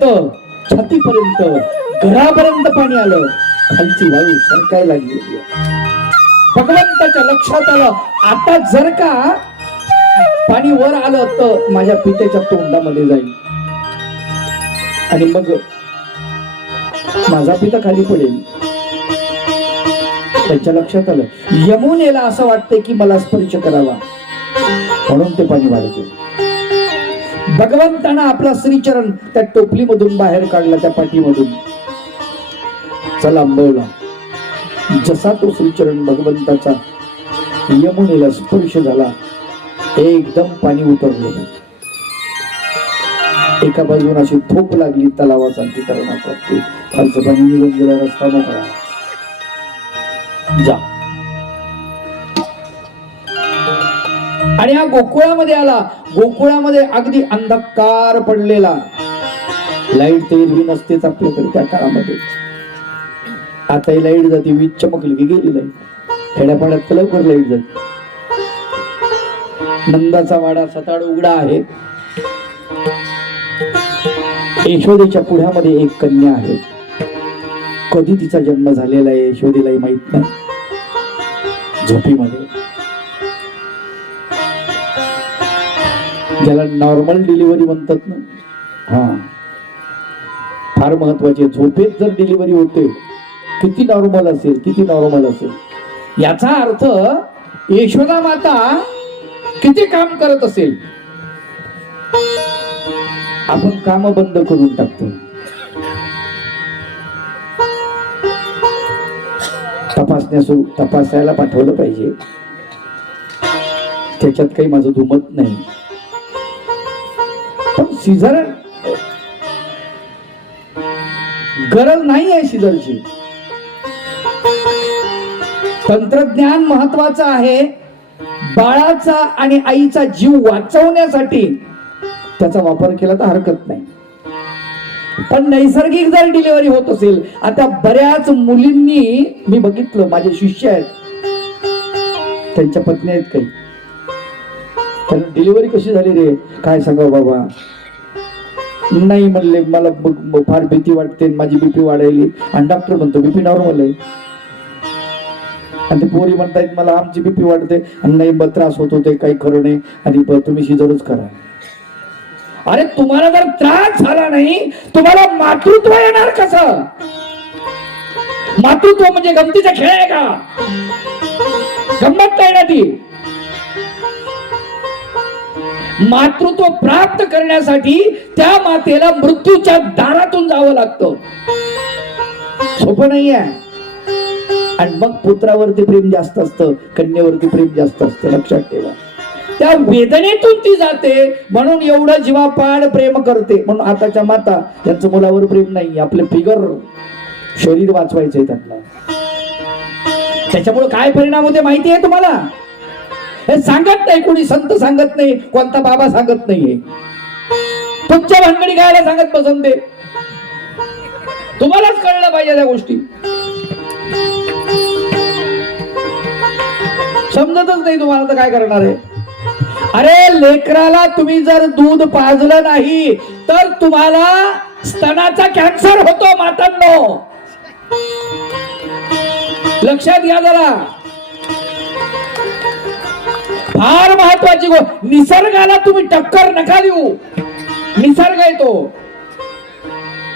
खालपर्यंत, छातीपर्यंत, घरापर्यंत पाणी आलं. खालची वाळू सरकायला लागली. भगवंताच्या लक्षात आलं, आता जर का पाणी वर आलं तर माझ्या पित्याच्या तोंडामध्ये जाईल आणि मग माझा पिता खाली पडेल. त्यांच्या लक्षात आलं, यमुनेला असं वाटतंय की मला स्पर्श करावा, म्हणून ते पाणी वाढते. भगवंतानं आपला श्रीचरण त्या टोपलीमधून बाहेर काढला, त्या पाठीमधून चला आंबवला. जसा तो श्रीचरण भगवंताचा यमुनेला स्पर्श झाला, एकदम पाणी उतरलं. एका बाजून अशी थोप लागली तलावाचा, तरुणाचा खालचं पाणी निघून गेला, रस्ता मोकळा. जा. आणि हा गोकुळामध्ये आला. गोकुळामध्ये अगदी अंधकार पडलेला, लाईट तर एरवी नसतेच आपल्याकडे त्या काळामध्ये. आता ही लाईट जाते, वीज चमकली की गेली लाईट. खेड्यापाड्यात तर लवकर लाईट जाते. नंदाचा वाडा सताड उघडा आहे. यशोदेच्या पुढ्यामध्ये एक कन्या आहे. कधी तिचा जन्म झालेला आहे यशोदेलाही माहित नाही. झोपीमध्ये, ज्याला नॉर्मल डिलिव्हरी म्हणतात ना, हा फार महत्वाची. झोपेत जर डिलिव्हरी होते, किती नॉर्मल असेल, किती नॉर्मल असेल. याचा अर्थ यशोदा माता किती काम करत असेल. आपण काम बंद करून टाकतो. तपासायला पाठवलं पाहिजे, त्याच्यात काही माझं दुमत नाही. पण सिझर गरज नाही आहे. सिझरची तंत्रज्ञान महत्वाचं आहे. बाळाचा आणि आईचा जीव वाचवण्यासाठी त्याचा वापर केला तर हरकत नाही. पण नैसर्गिक जर डिलिव्हरी होत असेल, आता बऱ्याच मुलींनी मी बघितलं, माझे शिष्य आहेत, त्यांच्या पत्नी आहेत काही, त्यांना डिलिव्हरी कशी झाली रे काय सांगा बाबा, नाही म्हणले मला फार भीती वाटते, माझी बीपी वाढायली. आणि डॉक्टर म्हणतो बीपी नॉर्मल आहे. आणि ते पोरी म्हणतायत मला आमची बीपी वाढते, आणि नाही त्रास होत होते, काही खरं नाही, आणि तुम्ही सिझरच करा. अरे तुम्हाला जर त्रास झाला नाही, तुम्हाला मातृत्व येणार कसं? मातृत्व म्हणजे गमतीचा खेळ आहे का? गंमत काय ना ती. मातृत्व प्राप्त करण्यासाठी त्या मातेला मृत्यूच्या दारातून जावं लागतं. सोपं नाही आहे. आणि मग पुत्रावरती प्रेम जास्त असतं, कन्येवरती प्रेम जास्त असतं, लक्षात ठेवा. त्या वेदनेतून ती जाते, म्हणून एवढं जीवापाड प्रेम करते. म्हणून आताच्या माता त्यांचं मुलावर प्रेम नाही, आपले फिगर शरीर वाचवायचंय त्यांना. त्याच्यामुळे काय परिणाम होते माहिती आहे तुम्हाला? हे सांगत नाही कोणी, संत सांगत नाही, कोणता बाबा सांगत नाहीये. तुमच्या भानगडी गायला सांगत बसन ते, तुम्हालाच कळलं पाहिजे त्या गोष्टी. समजतच नाही तुम्हाला तर काय करणार आहे? अरे लेकराला तुम्ही जर दूध पाजलं नाही तर तुम्हाला स्तनाचा कॅन्सर होतो मातांनो, लक्षात घ्या जरा. फार महत्वाची गोष्ट. निसर्गाला तुम्ही टक्कर नका देऊ. निसर्ग आहे तो.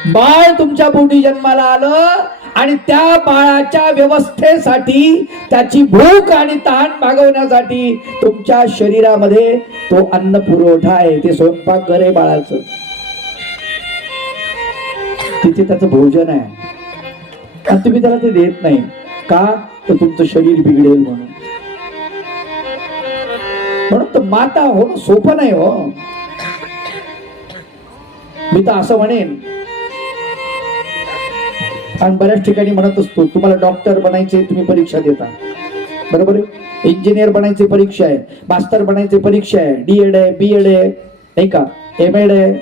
बाळ तुमच्या पोटी जन्माला आलं आणि त्या बाळाच्या व्यवस्थेसाठी, त्याची भूक आणि तहान भागवण्यासाठी तुमच्या शरीरामध्ये तो अन्न पुरवठा आहे, ते स्वयंपाकघर आहे बाळाचं. तिथे त्याचं भोजन आहे, आणि तुम्ही त्याला ते देत नाही का? तर तुमचं शरीर बिघडेल म्हणून. म्हणून तर माता होणं सोपं नाही हो. मी तर असं म्हणेन, आणि बऱ्याच ठिकाणी म्हणत असतो, तुम्हाला डॉक्टर बनायचे तुम्ही परीक्षा देता, बरोबर आहे? इंजिनियर बनायचे परीक्षा आहे, मास्टर बनायचे परीक्षा आहे, डीएड आहे, बीएड आहे, नाही का, एमएड आहे.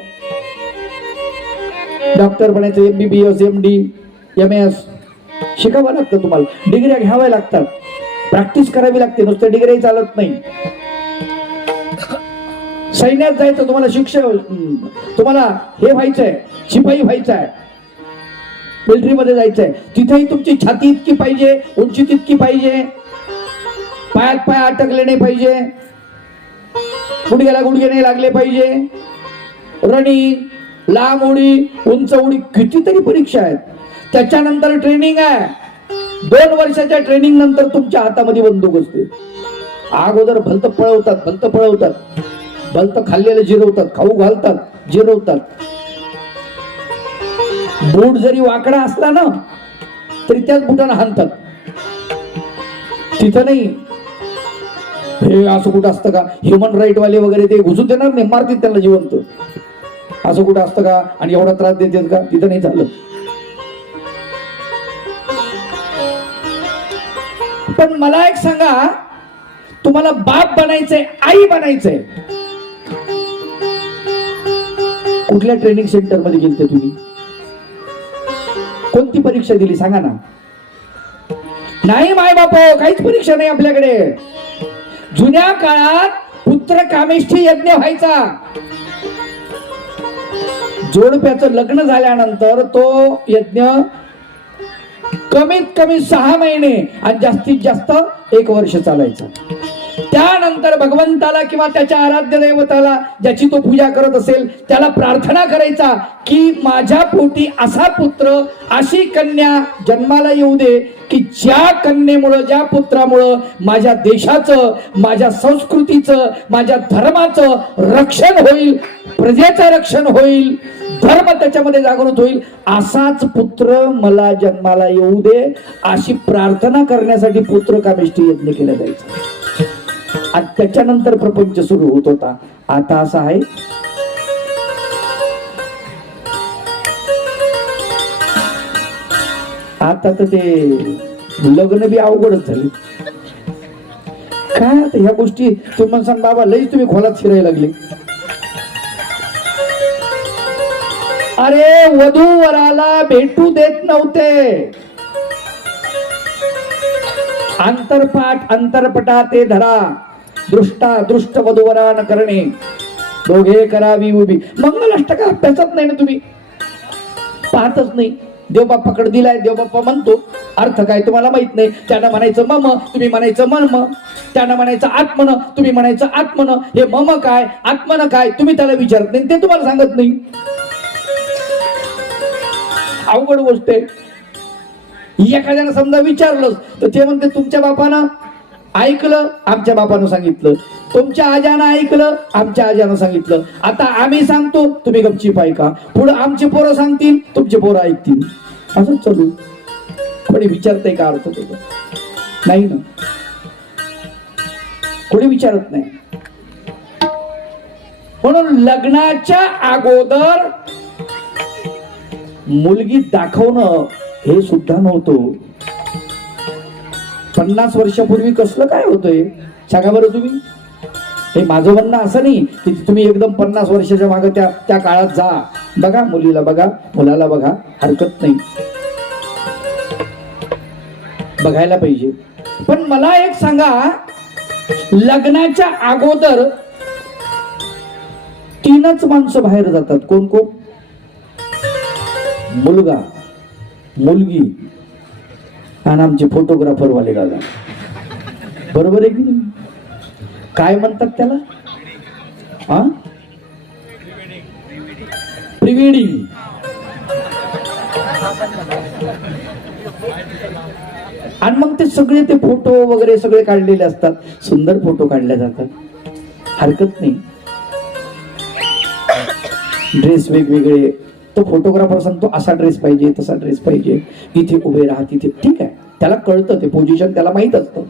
डॉक्टर बनायचे एमबीबीएस, एमडी, एमएस शिकावं लागतं तुम्हाला. डिग्र्या घ्याव्या लागतात, प्रॅक्टिस करावी लागते, नुसतं डिग्री चालत नाही. सैन्यात जायचं, तुम्हाला हे व्हायचंय, शिपाई व्हायचंय, मिलिटरीमध्ये जायचंय, तिथेही तुमची छाती इतकी पाहिजे, उंची तितकी पाहिजे, पायात पाय अटकले नाही पाहिजे, गुडघ्याला गुडघे नाही लागले पाहिजे, रनिंग, लांब उडी, उंच उडी, कितीतरी परीक्षा आहेत. त्याच्यानंतर ट्रेनिंग आहे. 2 वर्षाच्या ट्रेनिंग नंतर तुमच्या हातामध्ये बंदूक असते. अगोदर भलत पळवतात, भलत खाल्लेलं जिरवतात, खाऊ घालतात, जिरवतात. बूट जरी वाकडा असला ना तरी त्याच बुटानं हाणतात. तिथं नाही हे असं कुठं असतं का, ह्युमन राईट वाले वगैरे ते घुसून देणार नाही, मारतील त्यांना जिवंत. असं कुठं असतं का आणि एवढा त्रास देतात का, तिथं नाही झालं. पण मला एक सांगा, तुम्हाला बाप बनायचंय, आई बनायचंय, कुठल्या ट्रेनिंग सेंटर मध्ये गेलते तुम्ही? कोणती परीक्षा दिली सांगा ना? नाही माय बाप, काहीच परीक्षा नाही आपल्याकडे. जुन्या काळात पुत्र कामेष्ठी यज्ञ व्हायचा. जोडप्याचं लग्न झाल्यानंतर तो यज्ञ कमीत कमी 6 महिने आणि जास्तीत जास्त 1 वर्ष चालायचा. त्यानंतर भगवंताला किंवा त्याच्या आराध्य दैवताला ज्याची तो पूजा करत असेल त्याला प्रार्थना करायचा की माझ्या पोटी असा पुत्र, अशी कन्या जन्माला येऊ दे की ज्या कन्येमुळं, ज्या पुत्रामुळं माझ्या देशाचं, माझ्या संस्कृतीचं, माझ्या धर्माचं रक्षण होईल, प्रजेचं रक्षण होईल, धर्म त्याच्यामध्ये जागृत होईल, असाच पुत्र मला जन्माला येऊ दे, अशी प्रार्थना करण्यासाठी पुत्र कामेष्ठी यज्ञ केला जायचा. आणि त्याच्यानंतर प्रपंच सुरू होत होता. आता असं आहे? आता तर ते लग्न बी अवघडच झाले. काय आता ह्या गोष्टी तुम्हाला सांग बाबा, लई तुम्ही खोलात फिरायला लागले. अरे वधू वराला भेटू देत नव्हते. अंतरपटा ते धरा, दृष्ट वधूवरा न करणे, दोघे करावी उभी. मंगलाष्टक अभ्यासात नाही ना तुम्ही, पाहतच नाही. देवबाप्पाकडे दिलाय, देवबाप्पा म्हणतो, अर्थ काय तुम्हाला माहित नाही. त्यानं म्हणायचं मम, तुम्ही म्हणायचं मर्म. त्यानं म्हणायचं आत्मन, तुम्ही म्हणायचं आत्मन. हे मम काय, आत्मन काय तुम्ही त्याला विचारत नाही, ते तुम्हाला सांगत नाही. अवघड गोष्ट आहे. एखाद्यानं समजा विचारलं तर ते म्हणते तुमच्या बापानं ऐकलं, आमच्या बापानं सांगितलं, तुमच्या आजानं ऐकलं, आमच्या आजानं सांगितलं. आता आम्ही सांगतो, तुम्ही गपचीप ऐका. पुढे आमची पोरं सांगतील, तुमचे पोरं ऐकतील. असंच चालू. कोणी विचारतंय का अर्थ त्याचा? नाही ना, कोणी विचारत नाही. म्हणून लग्नाच्या अगोदर मुलगी दाखवणं हे सुद्धा नव्हतं. 50 वर्षापूर्वी कसलं काय होतंय सांगा बरं तुम्ही? हे माझं म्हणणं असं नाही की तुम्ही एकदम 50 वर्षाच्या मागे त्या काळात जा. बघा मुलीला, बघा मुलाला, बघा, हरकत नाही, बघायला पाहिजे. पण मला एक सांगा, लग्नाच्या अगोदर 3च माणसं बाहेर जातात. कोण कोण? मुलगा, मुलगी आणि आमचे फोटोग्राफर वाले दादा. बरोबर आहे की नाही? काय म्हणतात त्याला? प्रीवेडिंग. आणि मग ते सगळे ते फोटो वगैरे सगळे काढलेले असतात, सुंदर फोटो काढले जातात, हरकत नाही. ड्रेस वेगवेगळे, तो फोटोग्राफर सांगतो असा ड्रेस पाहिजे, तसा ड्रेस पाहिजे, इथे उभे राहा, तिथे. ठीक आहे, त्याला कळतं, ते पोझिशन त्याला माहित असतं.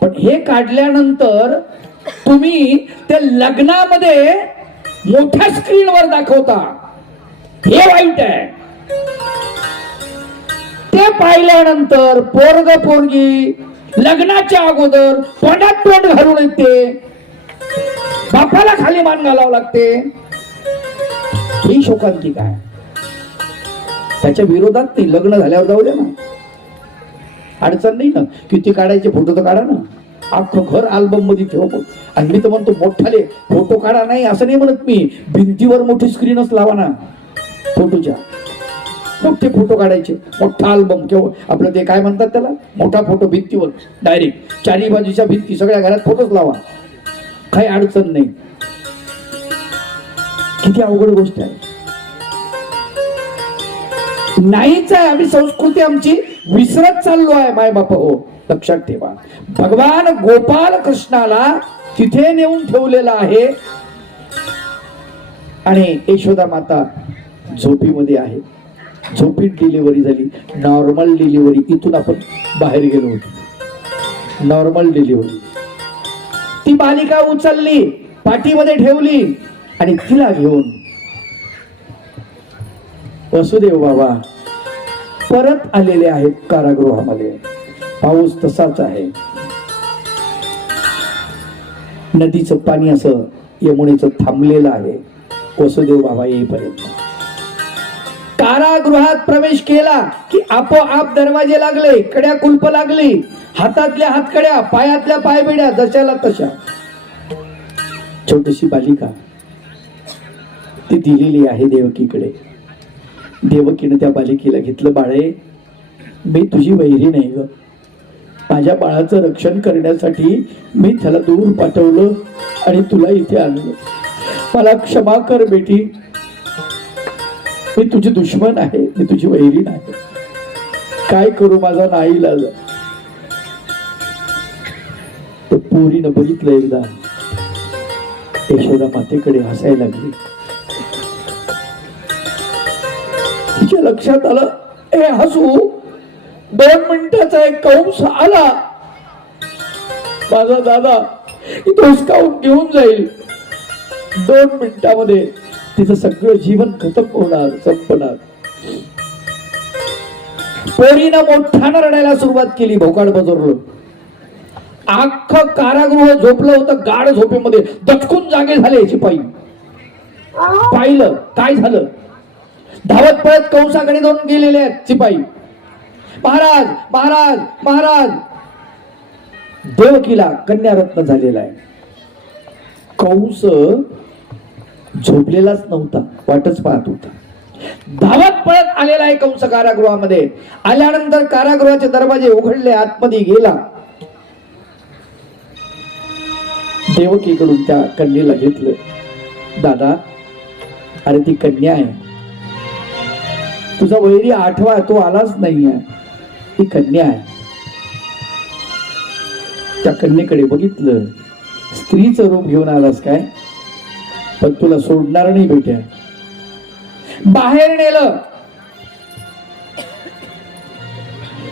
पण हे काढल्यानंतर तुम्ही ते लग्नामध्ये मोठ्या स्क्रीनवर दाखवता, हे वाईट आहे. ते पाहिल्यानंतर पोरग पोरगी लग्नाच्या अगोदर तोंडात तोंड घालून येते, बापाला खाली मान घालावं लागते. ही शोकांतिका आहे. त्याच्या विरोधात नाही, लग्न झाल्यावर जाऊ द्या ना, अडचण नाही ना. किती काढायचे फोटो तर काढा ना. अख्खं घर अल्बम मध्ये ठेव. आणि मी तर म्हणतो मोठाले फोटो काढा, नाही असं नाही म्हणत मी, भिंतीवर मोठी स्क्रीनच लावा ना फोटोच्या, मोठे फोटो काढायचे, मोठा अल्बम किंवा आपलं ते काय म्हणतात त्याला, मोठा फोटो भिंतीवर डायरेक्ट चारी बाजूच्या भिंती सगळ्या घरात फोटोच लावा, काही अडचण नाही. किती अवघड गोष्ट आहे. नाहीच आहे, आम्ही संस्कृती आमची विसरत चाललो आहे माय बाप हो. लक्षात ठेवा, भगवान गोपाल कृष्णाला तिथे नेऊन ठेवलेला आहे आणि यशोदा माता झोपीमध्ये आहे. झोपीत डिलिव्हरी झाली, नॉर्मल डिलिव्हरी. इथून आपण बाहेर गेलो होतो, नॉर्मल डिलिव्हरी. ती बालिका उचलली, पाठीमध्ये ठेवली आणि तिला घेऊन वसुदेव बाबा परत आलेले आहेत कारागृहामध्ये. पाऊस तसाच आहे, नदीचं पाणी असं यमुनेचं थांबलेलं आहे वसुदेव बाबा येईपर्यंत. कारागृहात प्रवेश केला की आपोआप दरवाजे लागले, कड्या कुलप लागली, हातातल्या हातकड्या, पायातल्या पायबेड्या जशाला तशा. छोटीशी बालिका ती दिलेली आहे देवकीकडे. देवकीने त्या बालिकेला घेतलं, बाळे मी तुझी वैरी नाही ग, माझ्या बाळाचं रक्षण करण्यासाठी मी त्याला दूर पाठवलं आणि तुला इथे आणलं, मला क्षमा कर बेटी, मी तुझी दुश्मन आहे, मी तुझी वैरी नाही, काय करू माझा नाईलाज. तर पोरीनं बघितलं एकदा, यशोदा मातेकडे हसायला लागली. तिच्या लक्षात आलं, ए हसू, 2 मिनिटाचा एक कंस आला, माझा दादा इथं हुसकावून घेऊन जाईल. 2 मिनिटामध्ये तिचं सगळं जीवन खतम होणार, संपणार. पोरीनं मोठ्यानं रडायला सुरुवात केली, भोकाड बजरलं. अख्खं कारागृह झोपलं होतं गाढ झोपेमध्ये, दचकून जागे झाले शिपाई. पाहिलं काय झालं, धावत पळत कंसाकडे जाऊन गेलेले आहेत शिपाई. महाराज महाराज महाराज, देवकीला कन्यारत्न झालेला आहे. कंस झोपलेलाच नव्हता, वाटच पाहत होता. धावत पळत आलेला आहे कंस कारागृहामध्ये. आल्यानंतर कारागृहाचे दरवाजे उघडले, आतमध्ये गेला. देवकीकडून त्या कन्येला घेतलं. दादा, अरे ती कन्या आहे, तुझा वैरी आठवा तो आलाच नाहीये, ती कन्या आहे. त्या कन्येकडे बघितलं, स्त्रीचं रूप घेऊन आलास काय, पण तुला सोडणार नाही बेट्या. बाहेर नेलं,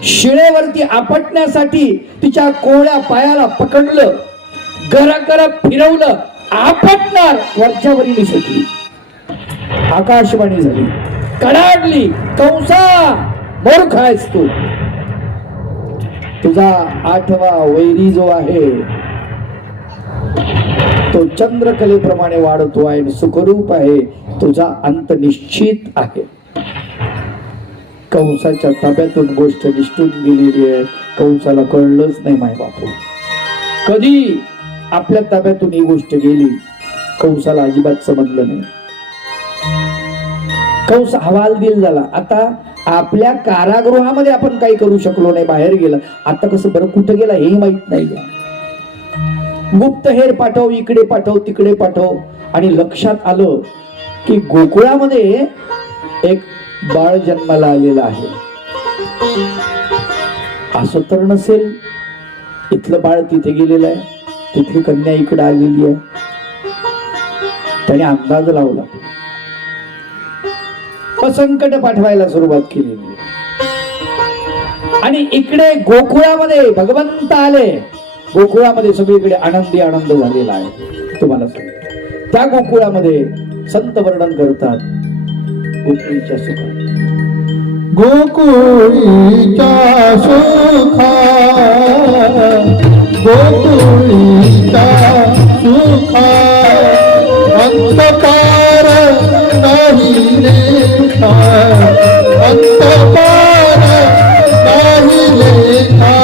शिळेवरती आपटण्यासाठी तिच्या कोवळ्या पायाला पकडलं, गरा फिरवलं, आपटणार, वरच्यावरी सुटली. आकाशवाणी झाली, कडाडली, कंसा मूर्ख आहेस तू, तुझा 8वा वैरी जो आहे तो चंद्रकलेप्रमाणे वाढतो आहे, सुखरूप आहे, तुझा अंत निश्चित आहे. कंसाच्या ताब्यातून गोष्ट निष्ठून गेलेली आहे. कंसाला कळलंच नाही माय बापू, कधी आपल्या ताब्यातून ही गोष्ट गेली कंसाला अजिबात समजलं नाही. कंस हवालदिल झाला. आता आपल्या कारागृहामध्ये आपण काही करू शकलो नाही, बाहेर गेला, आता कसं बरं कुठं गेला हे माहित नाही. गुप्तहेर पाठव, इकडे पाठव, तिकडे पाठव, आणि लक्षात आलं की गोकुळामध्ये एक बाळ जन्माला आलेला आहे. असं तर नसेल, इथलं बाळ तिथे गेलेलं आहे, तिथली कन्या इकडे आलेली आहे. त्याने अंदाज लावला, संकट पाठवायला सुरुवात केलेली. आणि इकडे गोकुळामध्ये भगवंत आले. गोकुळामध्ये सगळीकडे आनंदी आनंद झालेला आहे. तुम्हाला सांगतो, त्या गोकुळामध्ये संत वर्णन करतात गोकुळीच्या सुखा, गोकुळीच्या सुखा, गोकुळीच्या सुखा, अंतपार नाही लेखा, अंतपार नाही लेखा,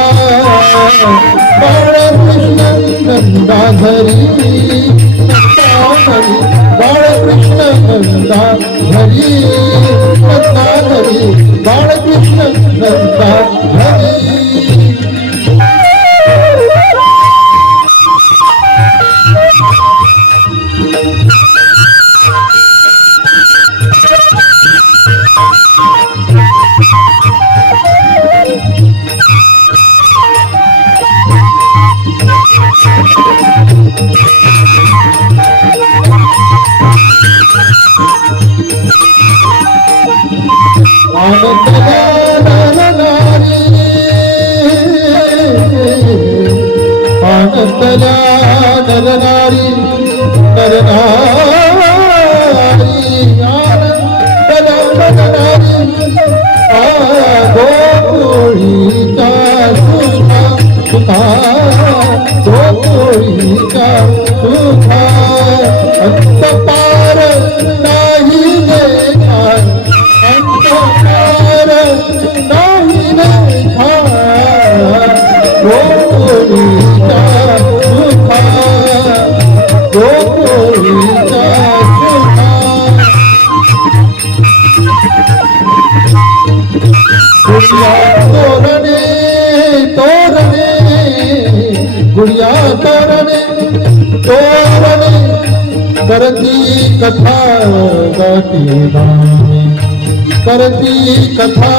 बाळकृष्ण नंदा हरी नंदा हरी बाळकृष्ण नंदा हरी आनंदला नरनारी आनंदला नरनारी गोकुळीचा सुखा सुखा गोकुळीचा सुखा अंत पार नाही देखा अंत पार नाही देखा गोकुळीचा सुखा गोकुळीचा सुखा गुड़िया तोरणे तोरणे करती कथा गाती गाणे करती कथा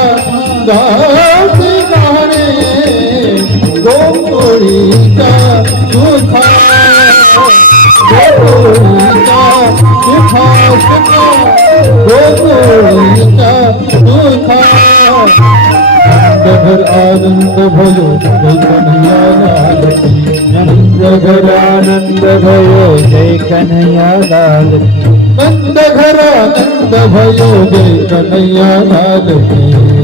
गाती गाणे गोकुळीचा सुखा गोकुळीचा सुखा सुखा गोकुळीचा सुखा घर आनंद भयो जय कन्हैया लाल की नंद घर आनंद भयो जय कन्हैया लाल की नंद घर आनंद भयो जय कन्हैया लाल की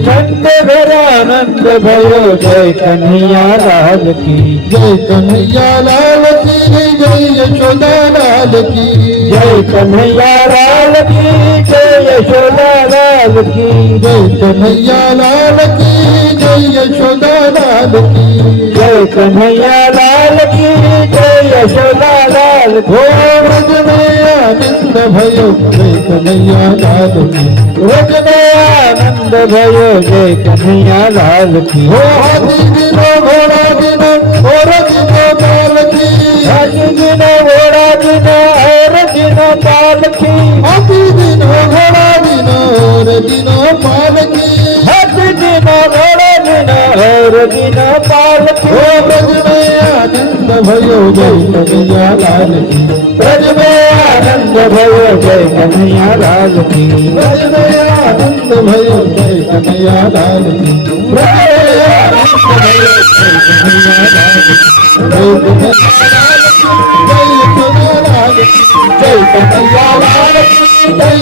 नंद घर आनंद भयो जय कन्हैया लाल की जय कन्हैया लाल की जय यशोदा लाल की जय कन्हैया लाल की जय यशोदा लाल की जय कन्हैया लाल की जय यशोदा लाल की जय कन्हैया लाल की जय यशोदा लाल हो व्रज में आनंद भयो जय कन्हैया लाल की व्रज में आनंद भयो जय कन्हैया लाल की हो हाथी दिनो घोड़ा दिनो और दिनो पाल की हाथी दिनो घोड़ा दिनो और दिनो पाल की हाथी दिनो घोड़ा दिनो और दिनो पाल की हाथी दिनो घोड़ा दिनो और दिनो पाल की हो ब्रज में आनंद भयो जय कन्हैया लाल की ब्रज में आनंद भयो जय कन्हैया लाल की ब्रज में आनंद भयो जय कन्हैया लाल की ब्रज में आनंद भयो जय कन्हैया लाल की जय कन्हैया लाल की जय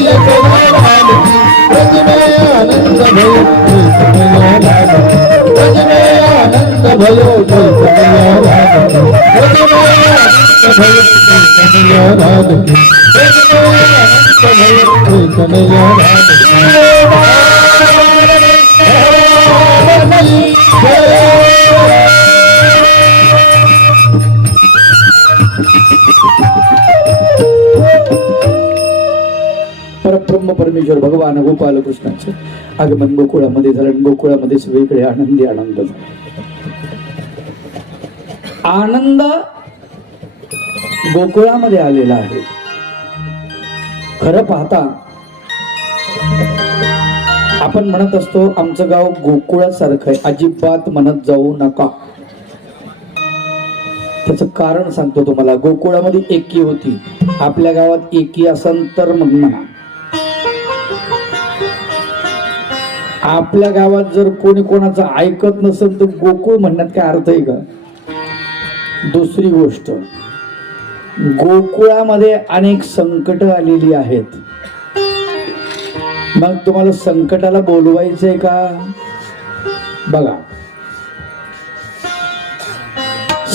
यशोदा लाल की ब्रज में आनंद भयो जय कन्हैया लाल की ब्रज में आनंद भयो जय कन्हैया लाल की ब्रज में आनंद भयो जय कन्हैया लाल की ब्रज में आनंद भयो जय कन्हैया लाल की परब्रह्म परमेश्वर भगवान गोपाल कृष्णाचे आगमन गोकुळामध्ये झालं. गोकुळामध्ये सगळीकडे आनंदी आनंद झाला. आनंद गोकुळामध्ये आलेला आहे. खरं पाहता आपण म्हणत असतो आमचं गाव गोकुळासारखं आहे, अजिबात म्हणत जाऊ नका. त्याचं कारण सांगतो तुम्हाला. गोकुळामध्ये एकी होती. आपल्या गावात एकी असन तर मग म्हणा. आपल्या गावात जर कोणी कोणाचं ऐकत नसेल तर गोकुळ म्हणण्यात काय अर्थ आहे का? दुसरी गोष्ट, गोकुळामध्ये अनेक संकट आलेली आहेत. मग तुम्हाला संकटाला बोलवायचंय का? बघा,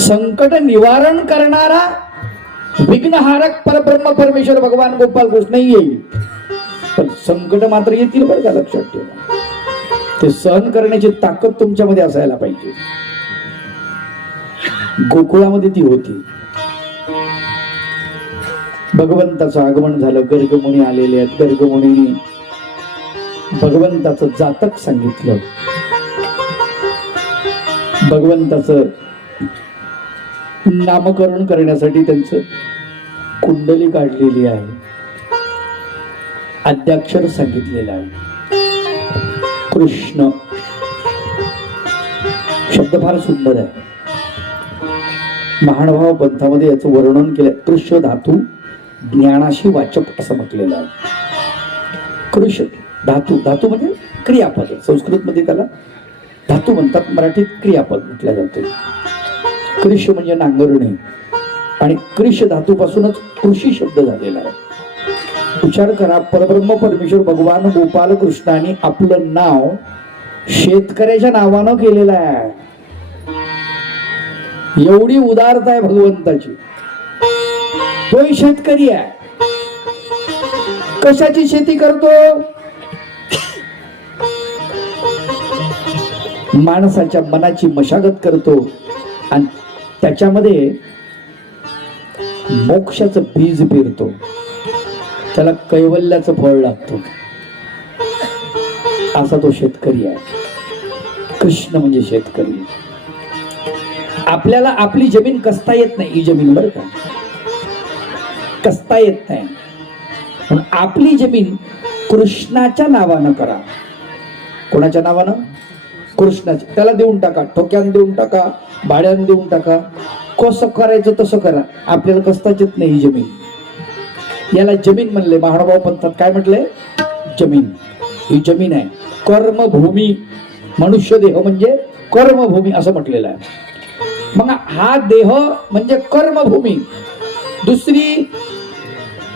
संकट निवारण करणारा विघ्नहारक परब्रह्म परमेश्वर भगवान गोपाल कृष्ण येईल. पण संकट मात्र येतील बरं का, लक्षात ठेवा. ते सहन करण्याची ताकद तुमच्यामध्ये असायला पाहिजे. गोकुळामध्ये ती होती. भगवंताचं आगमन झालं, गर्गमुनी आलेले आहेत. गर्गमुनीने भगवंताचं जातक सांगितलं, भगवंताचं नामकरण करण्यासाठी त्यांचं कुंडली काढलेली आहे, आद्याक्षर सांगितलेलं आहे. कृष्ण शब्द फार सुंदर आहे. महानुभाव पंथामध्ये याचं वर्णन केलं. कृष्ण धातू ज्ञानाशी वाचक असं म्हटलेलं आहे. कृष्ण धातू, धातू म्हणजे क्रियापद. संस्कृत मध्ये त्याला धातू म्हणतात, मराठीत क्रियापद म्हटलं जाते. कृष म्हणजे नांगरणे, आणि कृष धातूपासूनच कृषी शब्द झालेला आहे. विचार करा, परब्रह्म परमेश्वर भगवान गोपाल कृष्णाने आपलं नाव शेतकऱ्याच्या नावानं केलेलं आहे. एवढी उदारता आहे भगवंताची. तोही शेतकरी आहे. कशाची शेती करतो? माणसाच्या मनाची मशागत करतो आणि त्याच्यामध्ये मोक्षाचं बीज पेरतो. त्याला कैवल्याचं फळ लागतं. असा तो शेतकरी आहे. कृष्ण म्हणजे शेतकरी. आपल्याला आपली जमीन कसता येत नाही. ही जमीन बरं का, कसता येत नाही. पण आपली जमीन कृष्णाच्या नावानं करा. कोणाच्या नावानं? कृष्णाच्या. त्याला देऊन टाका, ठोक्यान देऊन टाका, भाड्यान देऊन टाका, कसं करायचं तसं करा. आपल्याला कसताच येत नाही ही जमीन. याला जमीन म्हणले. महानुभाव पंथात काय म्हटलंय? जमीन. ही जमीन आहे, कर्मभूमी. मनुष्य देह म्हणजे कर्मभूमी असं म्हटलेलं आहे. मग हा देह म्हणजे कर्मभूमी. दुसरी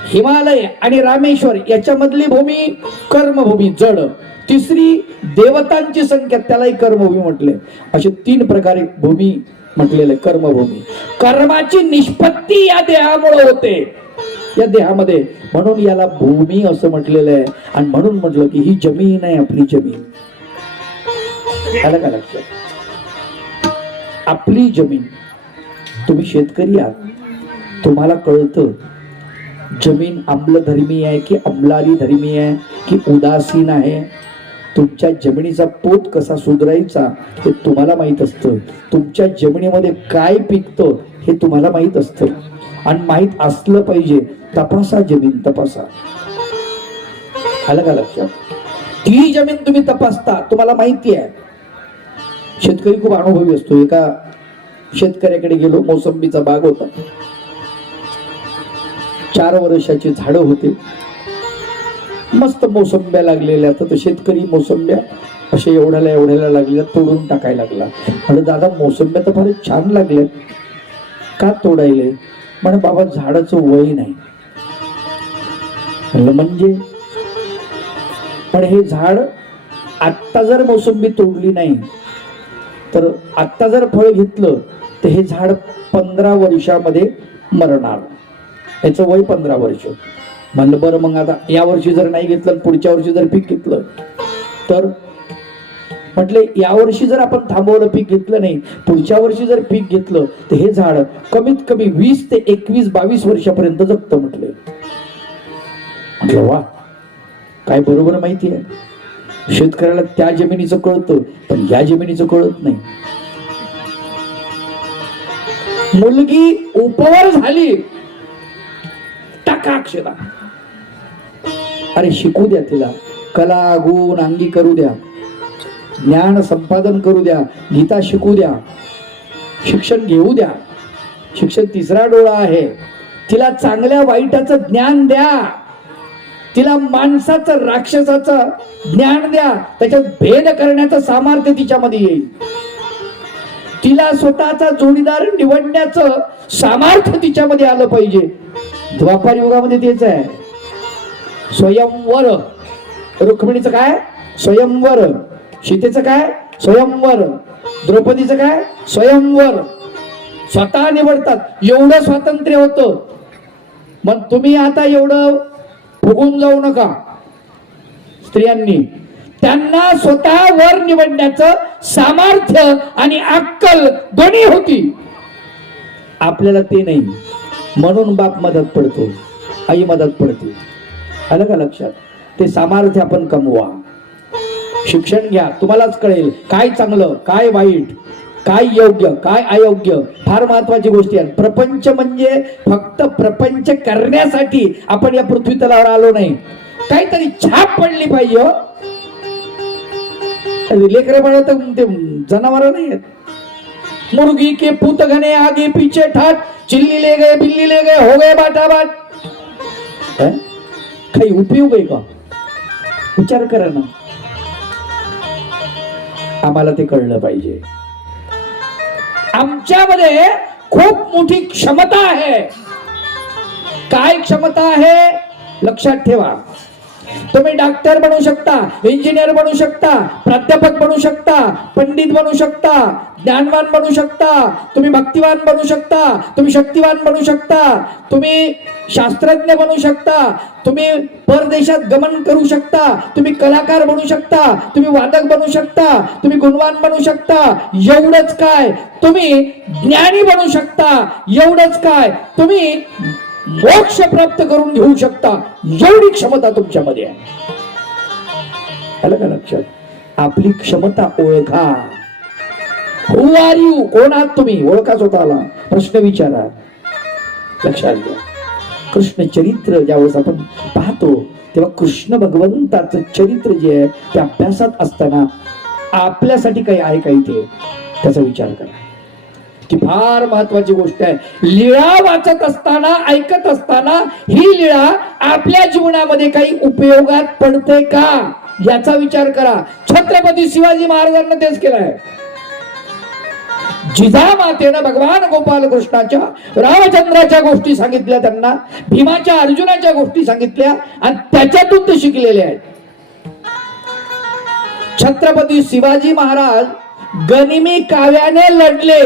हिमालय आणि रामेश्वर याच्यामधली भूमी कर्मभूमी जड. तिसरी देवतांची संख्या, त्यालाही कर्मभूमी म्हटले. असे 3 प्रकारे भूमी म्हटलेले कर्मभूमी. कर्माची निष्पत्ती या देहामुळे होते, या देहामध्ये. म्हणून याला भूमी असं म्हटलेलं आहे. आणि म्हणून म्हटलं की ही जमीन आहे आपली जमीन. आलं का लक्षात? आपली जमीन. तुम्ही शेतकरी आहात, तुम्हाला कळतं जमीन आम्लधर्मी आहे की अम्लारी धर्मी आहे की उदासीन आहे. तुमच्या जमिनीचा पोत कसा सुधारायचा हे तुम्हाला माहित असतं. तुमच्या जमिनीमध्ये काय पिकतं हे तुम्हाला माहित असतं. आणि माहित असलं पाहिजे. तपासा जमीन, तपासा. आलं का लक्षात? ती जमीन तुम्ही तपासता, तुम्हाला माहिती आहे. शेतकरी खूप अनुभवी असतो. एका शेतकऱ्याकडे गेलो, मोसंबीचा बाग होता. 4 वर्षाची झाडं होते, मस्त मोसंब्या लागलेल्या. तर शेतकरी मोसंब्या अशा एवढ्याला लागलेल्या तोडून टाकायला लागला. म्हणजे दादा मोसंब्या तर फारच छान लागल्या, का तोडायले? म्हणे बाबा झाडाचं वय नाही. म्हणजे पण हे झाड आत्ता जर मोसंबी तोडली नाही तर आत्ता जर फळ घेतलं तर हे झाड 15 वर्षामध्ये मरणार. याचं वय 15 वर्ष. म्हणलं बरं, मग आता या वर्षी जर नाही घेतलं, पुढच्या वर्षी जर पीक घेतलं तर? म्हटले या वर्षी जर आपण थांबवलं, पीक घेतलं नाही, पुढच्या वर्षी जर पीक घेतलं तर हे झाड कमीत कमी 20 ते 21-22 वर्षापर्यंत जगतं. म्हटले वा, काय बरोबर माहिती आहे. शेतकऱ्याला त्या जमिनीचं कळतं, पण या जमिनीचं कळत नाही. मुलगी उपवर झाली, टाका अक्षरा. अरे शिकू द्या तिला, कला गुण अंगी करू द्या, ज्ञान संपादन करू द्या, गीता शिकू द्या, शिक्षण घेऊ द्या. शिक्षण 3रा डोळा आहे. तिला चांगल्या वाईटाचं ज्ञान द्या. तिला माणसाचं राक्षसाचं ज्ञान द्या. त्याच्यात भेद करण्याचं सामर्थ्य तिच्यामध्ये येईल. तिला स्वतःचा जोडीदार निवडण्याचं सामर्थ्य तिच्यामध्ये आलं पाहिजे. द्वापार युगामध्ये तेच आहे. स्वयंवर. रुक्मिणीचं काय? स्वयंवर. सीतेचं काय? स्वयंवर. द्रौपदीचं काय? स्वयंवर. स्वतः निवडतात. एवढं स्वातंत्र्य होतं. मग तुम्ही आता एवढं फुगून जाऊ नका. स्त्रियांनी त्यांना स्वतः वर निवडण्याचं सामर्थ्य आणि अक्कल दोन्ही होती. आपल्याला ते नाही, म्हणून बाप मदत पडतो. आई मदत पडते. आलं का लक्षात? ते सामर्थ्य आपण कमवा. शिक्षण घ्या, तुम्हालाच कळेल काय चांगलं काय वाईट, काय योग्य काय अयोग्य. फार महत्वाची गोष्टी आहेत. प्रपंच म्हणजे फक्त प्रपंच करण्यासाठी आपण या पृथ्वी तलावर आलो नाही, काहीतरी छाप पडली पाहिजे. लेकरं बाळ तर ते जनावर नाही आहेत. मुर्गी के पुत घने आगे पीछे ठाट, चिल्ली ले गए बिल्ली ले गए हो गए बाटा बाट. काही उपयोग आहे का? विचार करा ना. आम्हाला ते कळलं पाहिजे. आमच्यामध्ये खूप मोठी क्षमता आहे. काय क्षमता आहे लक्षात ठेवा. तुम्ही डॉक्टर बनू शकता, इंजिनियर बनू शकता, प्राध्यापक बनू शकता, पंडित बनू शकता, ज्ञानवान बनू शकता, तुम्ही भक्तिवान बनू शकता, तुम्ही शक्तिवान बनू शकता, तुम्ही शास्त्रज्ञ बनू शकता, तुम्ही परदेशात गमन करू शकता, तुम्ही कलाकार बनू शकता, तुम्ही वादक बनू शकता, तुम्ही गुणवान बनू शकता. एवढंच काय, तुम्ही ज्ञानी बनू शकता. एवढंच काय, तुम्ही मोक्ष प्राप्त करून घेऊ शकता. एवढी क्षमता तुमच्यामध्ये आहे. आलं का लक्षात? आपली क्षमता ओळखा. हु आर यू? कोण आहात तुम्ही? ओळखा स्वतःला. प्रश्न विचारा. लक्षात घ्या. कृष्ण चरित्र ज्यावेळेस आपण पाहतो तेव्हा कृष्ण भगवंताचं चरित्र जे आहे ते अभ्यासात असताना आपल्यासाठी काही आहे काही ते त्याचा विचार करा. की फार महत्वाची गोष्ट आहे. लीळा वाचत असताना ऐकत असताना ही लीळा आपल्या जीवनामध्ये काही उपयोगात पडते का याचा विचार करा. छत्रपती शिवाजी महाराजांना तेच केलंय. जिजामातेनं भगवान गोपाल कृष्णाच्या रामचंद्राच्या गोष्टी सांगितल्या, त्यांना भीमाच्या अर्जुनाच्या गोष्टी सांगितल्या आणि त्याच्यातून ते शिकलेले आहेत. छत्रपती शिवाजी महाराज गनिमी काव्याने लढले.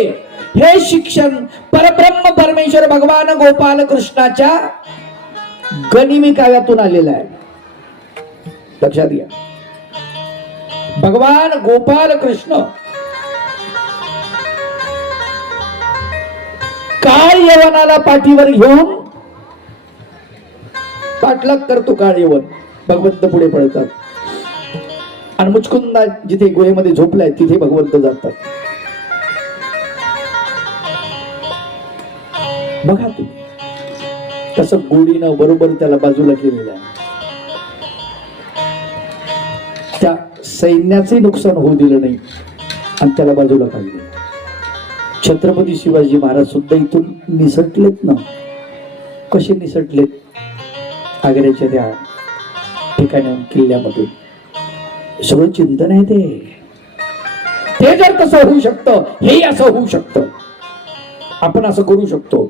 हे शिक्षण परब्रह्म परमेश्वर भगवान गोपाल कृष्णाच्या गनिमी काव्यातून आलेलं आहे. लक्षात घ्या. भगवान गोपाल कृष्ण काळ यवनाला पाठीवर घेऊन पाठलाग करतो. काळ यवन भगवंत पुढे पळतात आणि मुचकुंदा जिथे गुहेमध्ये झोपलाय तिथे भगवंत जातात. बघा तुम्ही कसं गोडीनं बरोबर त्याला बाजूला केलेलं आहे. त्या सैन्याचे नुकसान होऊ दिलं नाही आणि त्याला बाजूला काढले. छत्रपती शिवाजी महाराज सुद्धा इथून निसटलेत ना. कसे निसटलेत? आग्र्याच्या त्या ठिकाणी किल्ल्यामध्ये सगळं चिंतन आहे. ते जर तसं होऊ शकतं, हे असं होऊ शकतं, आपण असं करू शकतो,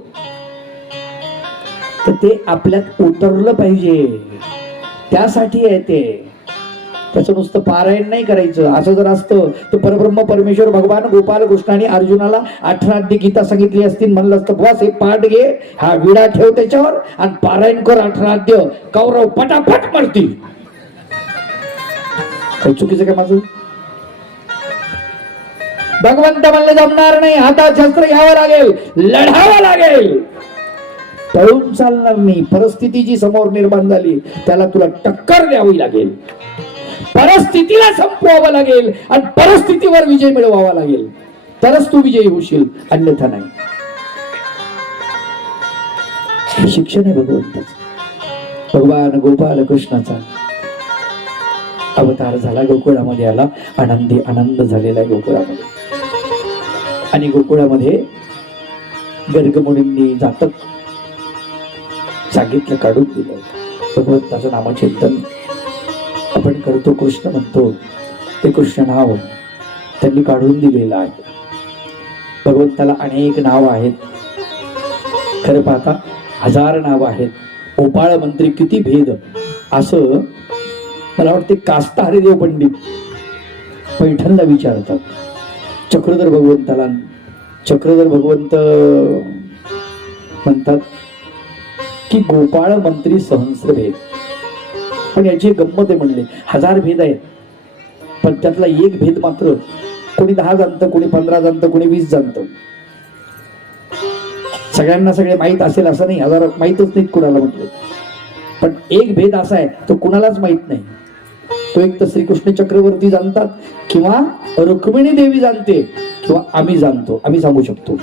तर ते आपल्यात उतरलं पाहिजे. त्यासाठी आहे ते. त्याचं नुसतं पारायण नाही करायचं. असं जर असतं तर परब्रह्म परमेश्वर भगवान गोपाल कृष्णाने अर्जुनाला 18 अध्याय गीता सांगितली असतील. म्हणलं असतं बस हे पाठ घे, हा विडा ठेव त्याच्यावर आणि पारायण कर 18 अध्याय, कौरव पटापट मरतील. काही चुकीचं काय माझं? भगवंत म्हणले जमणार नाही, हातात शस्त्र घ्यावं लागेल, लढावं लागेल, पळून चालणार नाही. परिस्थिती जी समोर निर्माण झाली त्याला तुला टक्कर द्यावी लागेल. परिस्थितीला संपवावं लागेल आणि परिस्थितीवर विजय मिळवावा लागेल, तरच तू विजयी होशील, अन्यथा नाही. हे शिक्षण आहे भगवंताचं. भगवान गोपाल कृष्णाचा अवतार झाला, गोकुळामध्ये आला. आनंदी आनंद झालेला आहे गोकुळामध्ये. आणि गोकुळामध्ये गर्गमुनींनी जातक सांगितलं, काढून दिलं. भगवंताचं नामचिंतन आपण करतो, कृष्ण म्हणतो, ते कृष्ण नाव त्यांनी काढून दिलेलं आहे. भगवंताला अनेक नाव आहेत. खरं पाहता 1000 नाव आहेत. गोपाळ मंत्री किती भेद, असं मला वाटते कास्ता हरिदेव पंडित पैठणला विचारतात. चक्रधर भगवंताला चक्रधर भगवंत म्हणतात की गोपाळ मंत्री सहस्र भेद. पण याची गंमत आहे, म्हणले 1000 भेद आहेत, पण त्यातला एक भेद मात्र कोणी 10 जाणतं, कोणी 15 जाणतं, कोणी 20 जाणतं. सगळ्यांना सगळे माहित असेल असं नाही. 1000 माहितच नाहीत कुणाला म्हटलं. पण एक भेद असा आहे तो कुणालाच माहित नाही. तो एक तर श्रीकृष्ण चक्रवर्ती जाणतात, किंवा रुक्मिणी देवी जाणते, किंवा आम्ही जाणतो, आम्ही सांगू शकतो.